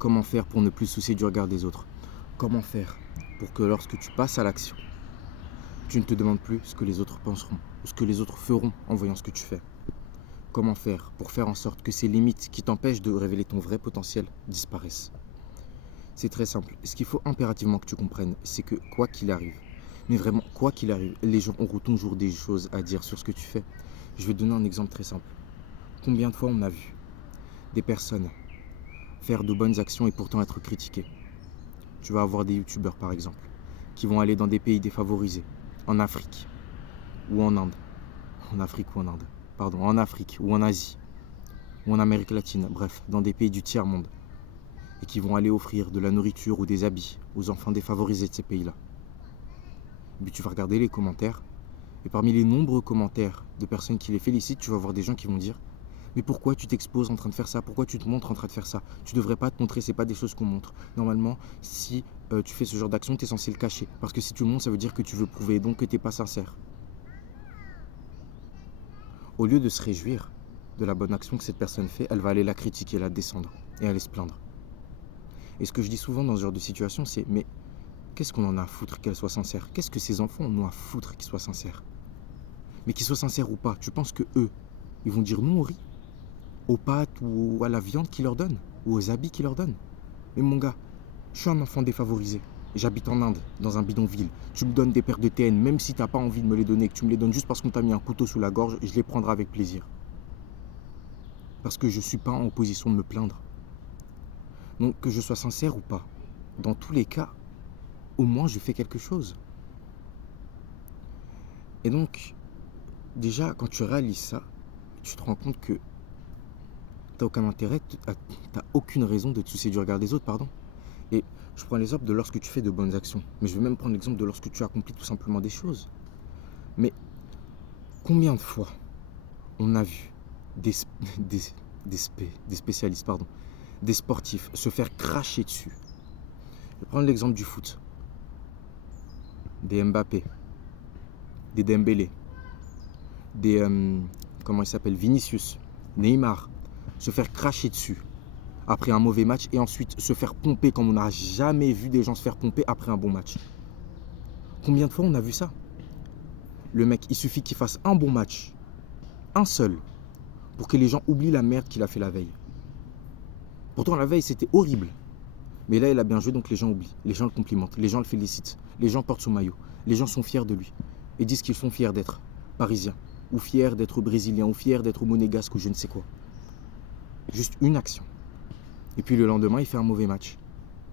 Comment faire pour ne plus se soucier du regard des autres? Comment faire pour que lorsque tu passes à l'action, tu ne te demandes plus ce que les autres penseront ou ce que les autres feront en voyant ce que tu fais? Comment faire pour faire en sorte que ces limites qui t'empêchent de révéler ton vrai potentiel disparaissent? C'est très simple. Ce qu'il faut impérativement que tu comprennes, c'est que quoi qu'il arrive, mais vraiment quoi qu'il arrive, les gens auront toujours des choses à dire sur ce que tu fais. Je vais te donner un exemple très simple. Combien de fois on a vu des personnes faire de bonnes actions et pourtant être critiquées? Tu vas avoir des youtubeurs par exemple, qui vont aller dans des pays défavorisés, en Afrique ou en Inde, en Afrique ou en Asie ou en Amérique latine, bref, dans des pays du tiers-monde, et qui vont aller offrir de la nourriture ou des habits aux enfants défavorisés de ces pays-là. Puis tu vas regarder les commentaires, et parmi les nombreux commentaires de personnes qui les félicitent, tu vas voir des gens qui vont dire: mais pourquoi tu t'exposes en train de faire ça? Pourquoi tu te montres en train de faire ça? Tu devrais pas te montrer, c'est pas des choses qu'on montre. Normalement, si tu fais ce genre d'action, tu es censé le cacher. Parce que si tu le montres, ça veut dire que tu veux prouver, donc que tu n'es pas sincère. Au lieu de se réjouir de la bonne action que cette personne fait, elle va aller la critiquer, la descendre et aller se plaindre. Et ce que je dis souvent dans ce genre de situation, c'est: mais qu'est-ce qu'on en a à foutre qu'elle soit sincère? Qu'est-ce que ces enfants en ont à foutre qu'ils soient sincères? Mais qu'ils soient sincères ou pas, tu penses que eux, ils vont dire non au riz, aux pâtes ou à la viande qu'ils leur donnent, ou aux habits qu'ils leur donnent? Mais mon gars, je suis un enfant défavorisé. J'habite en Inde, dans un bidonville. Tu me donnes des paires de TN, même si tu n'as pas envie de me les donner, que tu me les donnes juste parce qu'on t'a mis un couteau sous la gorge, je les prendrai avec plaisir. Parce que je ne suis pas en position de me plaindre. Donc que je sois sincère ou pas, dans tous les cas, au moins je fais quelque chose. Et donc, déjà, quand tu réalises ça, tu te rends compte que t'as aucun intérêt, t'as aucune raison de te soucier du regard des autres, pardon. Et je prends l'exemple de lorsque tu fais de bonnes actions, mais je vais même prendre l'exemple de lorsque tu accomplis tout simplement des choses. Mais combien de fois on a vu des, des, des spécialistes, pardon, des sportifs se faire cracher dessus? Je vais prendre l'exemple du foot, des Mbappé, des Dembélé, des, comment il s'appelle, Vinicius, Neymar, se faire cracher dessus après un mauvais match et ensuite se faire pomper comme on n'a jamais vu des gens se faire pomper après un bon match. Combien de fois on a vu ça? Le mec, il suffit qu'il fasse un bon match, un seul, pour que les gens oublient la merde qu'il a fait la veille. Pourtant la veille c'était horrible, mais là il a bien joué donc les gens oublient, les gens le complimentent, les gens le félicitent, les gens portent son maillot, les gens sont fiers de lui et disent qu'ils sont fiers d'être parisiens, ou fiers d'être brésiliens, ou fiers d'être monégasques ou je ne sais quoi. Juste une action. Et puis le lendemain, il fait un mauvais match.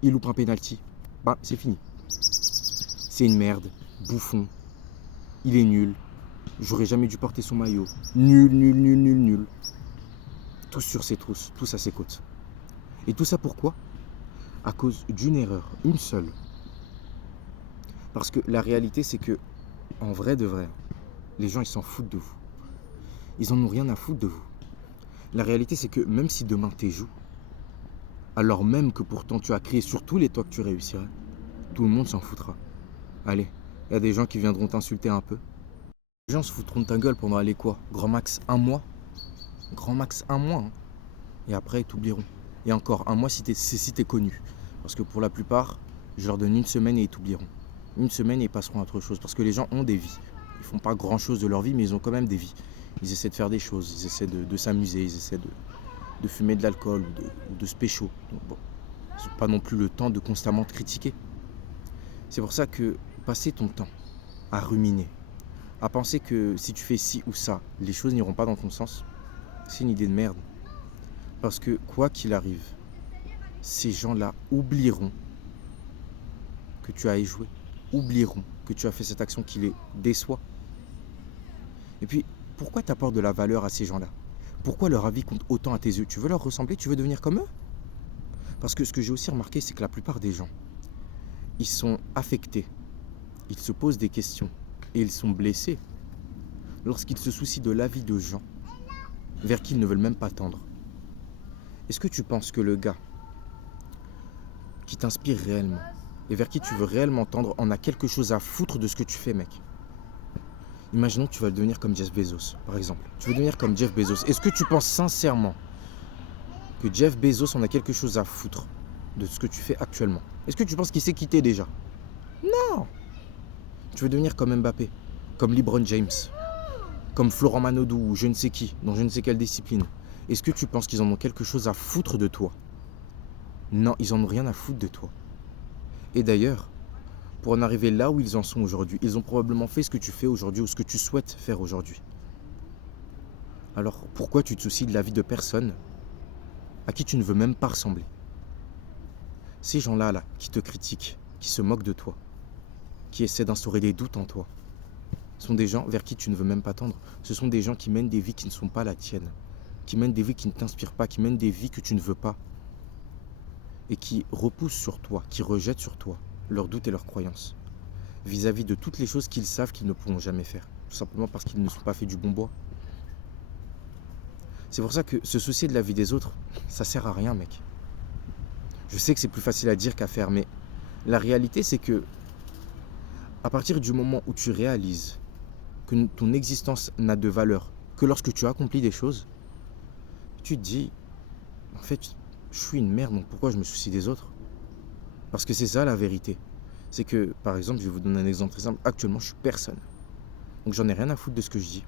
Il loupe un penalty. Bah, c'est fini. C'est une merde. Bouffon. Il est nul. J'aurais jamais dû porter son maillot. Nul, nul, nul, nul, nul. Tous sur ses trousses, tous à ses côtes. Et tout ça pourquoi? À cause d'une erreur, une seule. Parce que la réalité, c'est que, en vrai de vrai, les gens, ils s'en foutent de vous. Ils en ont rien à foutre de vous. La réalité, c'est que même si demain t'éjoues, alors même que pourtant tu as crié sur tous les toits que tu réussirais, tout le monde s'en foutra. Allez, il y a des gens qui viendront t'insulter un peu. Les gens se foutront de ta gueule pendant, allez quoi, grand max un mois. Grand max un mois. Hein. Et après, ils t'oublieront. Et encore, un mois si t'es connu. Parce que pour la plupart, je leur donne une semaine et ils t'oublieront. Une semaine et ils passeront à autre chose. Parce que les gens ont des vies. Ils font pas grand chose de leur vie, mais ils ont quand même des vies. Ils essaient de faire des choses, ils essaient de s'amuser, ils essaient de fumer de l'alcool ou de se pécho. Donc bon, ils n'ont pas non plus le temps de constamment te critiquer. C'est pour ça que passer ton temps à ruminer, à penser que si tu fais ci ou ça, les choses n'iront pas dans ton sens, c'est une idée de merde. Parce que quoi qu'il arrive, ces gens-là oublieront que tu as échoué, oublieront que tu as fait cette action qui les déçoit. Et puis, pourquoi tu apportes de la valeur à ces gens-là? Pourquoi leur avis compte autant à tes yeux? Tu veux leur ressembler? Tu veux devenir comme eux? Parce que ce que j'ai aussi remarqué, c'est que la plupart des gens, ils sont affectés, ils se posent des questions et ils sont blessés lorsqu'ils se soucient de l'avis de gens vers qui ils ne veulent même pas tendre. Est-ce que tu penses que le gars qui t'inspire réellement et vers qui tu veux réellement tendre en a quelque chose à foutre de ce que tu fais, mec? Imaginons que tu vas devenir comme Jeff Bezos, par exemple. Tu veux devenir comme Jeff Bezos. Est-ce que tu penses sincèrement que Jeff Bezos en a quelque chose à foutre de ce que tu fais actuellement? Est-ce que tu penses qu'il sait quitter déjà? Non. Tu veux devenir comme Mbappé, comme LeBron James, comme Florent Manodou ou je ne sais qui, dans je ne sais quelle discipline. Est-ce que tu penses qu'ils en ont quelque chose à foutre de toi? Non, ils en ont rien à foutre de toi. Et d'ailleurs, pour en arriver là où ils en sont aujourd'hui, ils ont probablement fait ce que tu fais aujourd'hui ou ce que tu souhaites faire aujourd'hui. Alors pourquoi tu te soucies de la vie de personne à qui tu ne veux même pas ressembler? Ces gens-là, qui te critiquent, qui se moquent de toi, qui essaient d'instaurer des doutes en toi, sont des gens vers qui tu ne veux même pas tendre. Ce sont des gens qui mènent des vies qui ne sont pas la tienne, qui mènent des vies qui ne t'inspirent pas, qui mènent des vies que tu ne veux pas, et qui repoussent sur toi, qui rejettent sur toi leurs doutes et leurs croyances, vis-à-vis de toutes les choses qu'ils savent qu'ils ne pourront jamais faire, tout simplement parce qu'ils ne sont pas faits du bon bois. C'est pour ça que se soucier de la vie des autres, ça sert à rien, mec. Je sais que c'est plus facile à dire qu'à faire, mais la réalité, c'est que à partir du moment où tu réalises que ton existence n'a de valeur que lorsque tu accomplis des choses, tu te dis, en fait, je suis une merde, donc pourquoi je me soucie des autres? Parce que c'est ça la vérité. C'est que, par exemple, je vais vous donner un exemple très simple. Actuellement, je suis personne. Donc j'en ai rien à foutre de ce que je dis.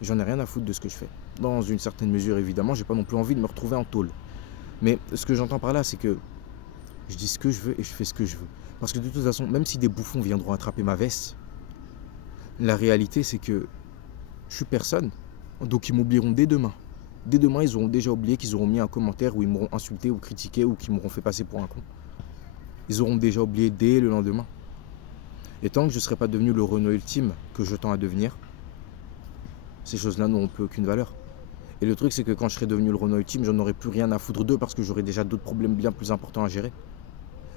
J'en ai rien à foutre de ce que je fais. Dans une certaine mesure, évidemment, j'ai pas non plus envie de me retrouver en tôle. Mais ce que j'entends par là, c'est que je dis ce que je veux et je fais ce que je veux. Parce que de toute façon, même si des bouffons viendront attraper ma veste, la réalité, c'est que je suis personne. Donc ils m'oublieront dès demain. Dès demain, ils auront déjà oublié qu'ils auront mis un commentaire où ils m'auront insulté ou critiqué ou qu'ils m'auront fait passer pour un con. Ils auront déjà oublié dès le lendemain. Et tant que je ne serai pas devenu le Renault ultime que je tends à devenir, ces choses-là n'auront plus aucune valeur. Et le truc, c'est que quand je serai devenu le Renault ultime, j'en aurai plus rien à foutre d'eux parce que j'aurai déjà d'autres problèmes bien plus importants à gérer.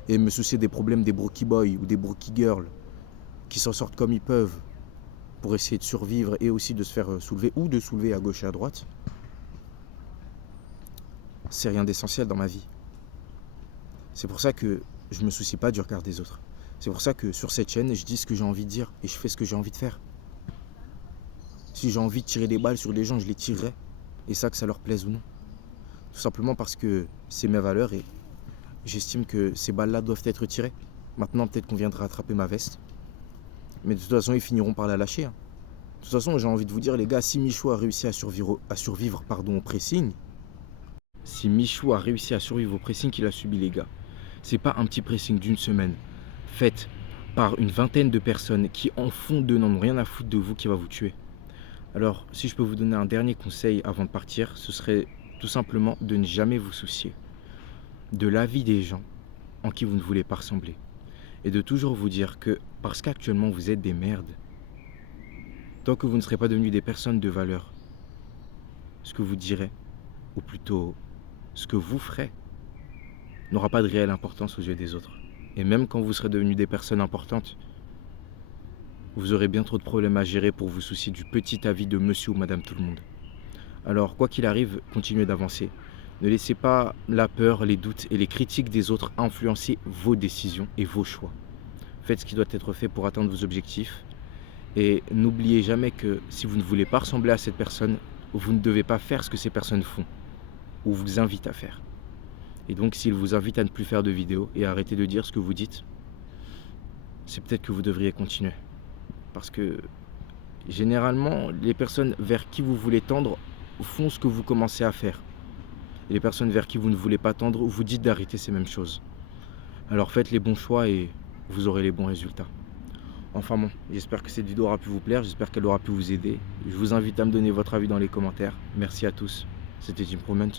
Et me soucier des problèmes des brookie boys ou des brookie girls qui s'en sortent comme ils peuvent pour essayer de survivre et aussi de se faire soulever ou de soulever à gauche et à droite, c'est rien d'essentiel dans ma vie. C'est pour ça que je me soucie pas du regard des autres. C'est pour ça que sur cette chaîne, je dis ce que j'ai envie de dire et je fais ce que j'ai envie de faire. Si j'ai envie de tirer des balles sur des gens, je les tirerai. Et ça, que ça leur plaise ou non. Tout simplement parce que c'est mes valeurs et j'estime que ces balles-là doivent être tirées. Maintenant, peut-être qu'on viendra attraper ma veste. Mais de toute façon, ils finiront par la lâcher. De toute façon, j'ai envie de vous dire, les gars, si Michou a réussi à survivre au pressing, si Michou a réussi à survivre au pressing qu'il a subi, les gars, c'est pas un petit pressing d'une semaine, fait par une vingtaine de personnes qui, en fond d'eux, n'en ont rien à foutre de vous, qui va vous tuer. Alors, si je peux vous donner un dernier conseil avant de partir, ce serait tout simplement de ne jamais vous soucier de l'avis des gens en qui vous ne voulez pas ressembler. Et de toujours vous dire que, parce qu'actuellement vous êtes des merdes, tant que vous ne serez pas devenus des personnes de valeur, ce que vous direz, ou plutôt ce que vous ferez, n'aura pas de réelle importance aux yeux des autres. Et même quand vous serez devenus des personnes importantes, vous aurez bien trop de problèmes à gérer pour vous soucier du petit avis de monsieur ou madame tout le monde. Alors, quoi qu'il arrive, continuez d'avancer. Ne laissez pas la peur, les doutes et les critiques des autres influencer vos décisions et vos choix. Faites ce qui doit être fait pour atteindre vos objectifs. Et n'oubliez jamais que si vous ne voulez pas ressembler à cette personne, vous ne devez pas faire ce que ces personnes font ou vous invitent à faire. Et donc, s'ils vous invitent à ne plus faire de vidéos et à arrêter de dire ce que vous dites, c'est peut-être que vous devriez continuer. Parce que généralement, les personnes vers qui vous voulez tendre font ce que vous commencez à faire. Et les personnes vers qui vous ne voulez pas tendre, vous dites d'arrêter ces mêmes choses. Alors faites les bons choix et vous aurez les bons résultats. Enfin bon, j'espère que cette vidéo aura pu vous plaire, j'espère qu'elle aura pu vous aider. Je vous invite à me donner votre avis dans les commentaires. Merci à tous, c'était Improvement.